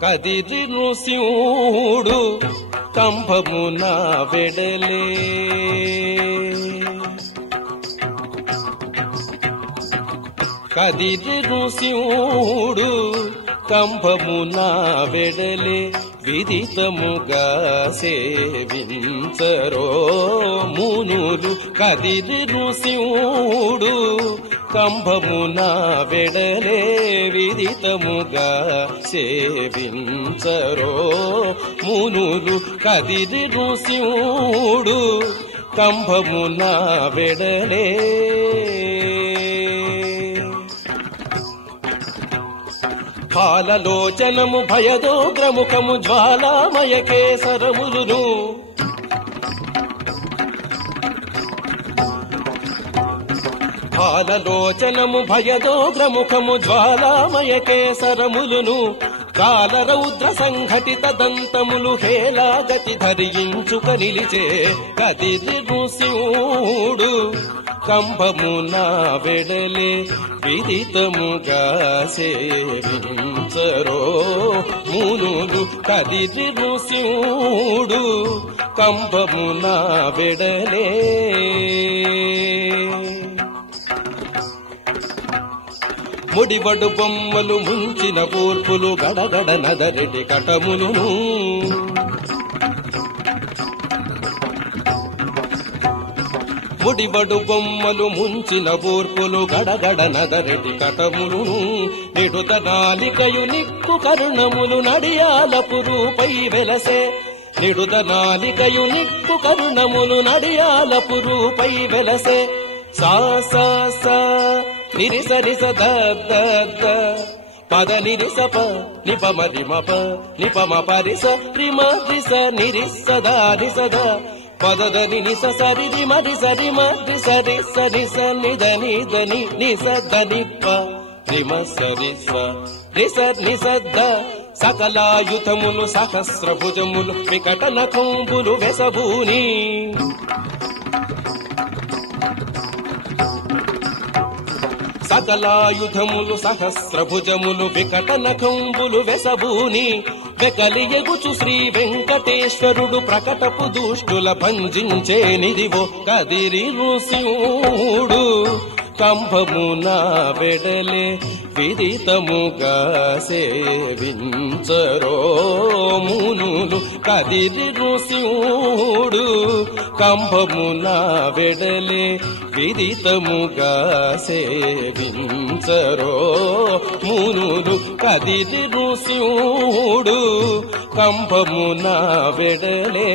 కదిరి నృసింహుడు కంభమున వెడలే కదిరి నృసింహుడు కంభమున వెడలే విదితముగా సేవించరో మునులు కదిరి నృసింహుడు కంభమున వెడలే విదితముగా సేవించరో మునులు కదిరి నృసింహుడు కంభమున వెడలే పాలలోచనము భయదోగ్రముఖము జ్వాలామయ కేసరములును పాలలోచనము భయదోగ్రముఖము జ్వాలామయ కేసరములును కాలరౌద్ర సంఘటిత దంతములు హేలాగతి ధరించుక నిలిచే కదిరి నృసింహుడు కంభమున వెడలే విదితముగా సేవించరో మునులు కదిరి నృసింహుడు కంభమున వెడలే ముడిబడు బొమ్మలు ముంచిన పూర్పులు గడగడ నదరెటి కటములును ముడిబడు బొమ్మలు ముంచిన పూర్పులు గడగడ నదరెటి కటములును నిడుత నాలికయు నిక్కు కరుణములు నడియాలపు రూపై వెలసే నిడుత నాలికయు నిక్కు కరుణములు నడియాలపు రూపై వెలసే సా సా సా నిరిసరిస ద పద నిరిస ప నిపమ రిమప నిపమ పరిస రిమ రిస నిరిస ద నిసద పదద నిస సరి రిమ రిస రిమ రిస రిస నిస నిద నిద ని నిస ద నిప రిమ సరిస రిస నిసద్ద సకలాయుధములు సహస్రభుజములు వికట నఖంబులు వెసభూని సకలాయుధములు సహస్రభుజములు వికట నఖంబులు వెసభూని వెకలియగుచు శ్రీ వెంకటేశ్వరుడు ప్రకటపు దుష్టుల భంజించే నిదివో కదిరి నృసింహుడు కంభమున వెడలే విదితముగా సేవించరో మునులు కదిరి నృసింహుడు కంభమున వెడలే విదితముగా సేవించరో మునులు కదిరి నృసింహుడు కంభమున వెడలే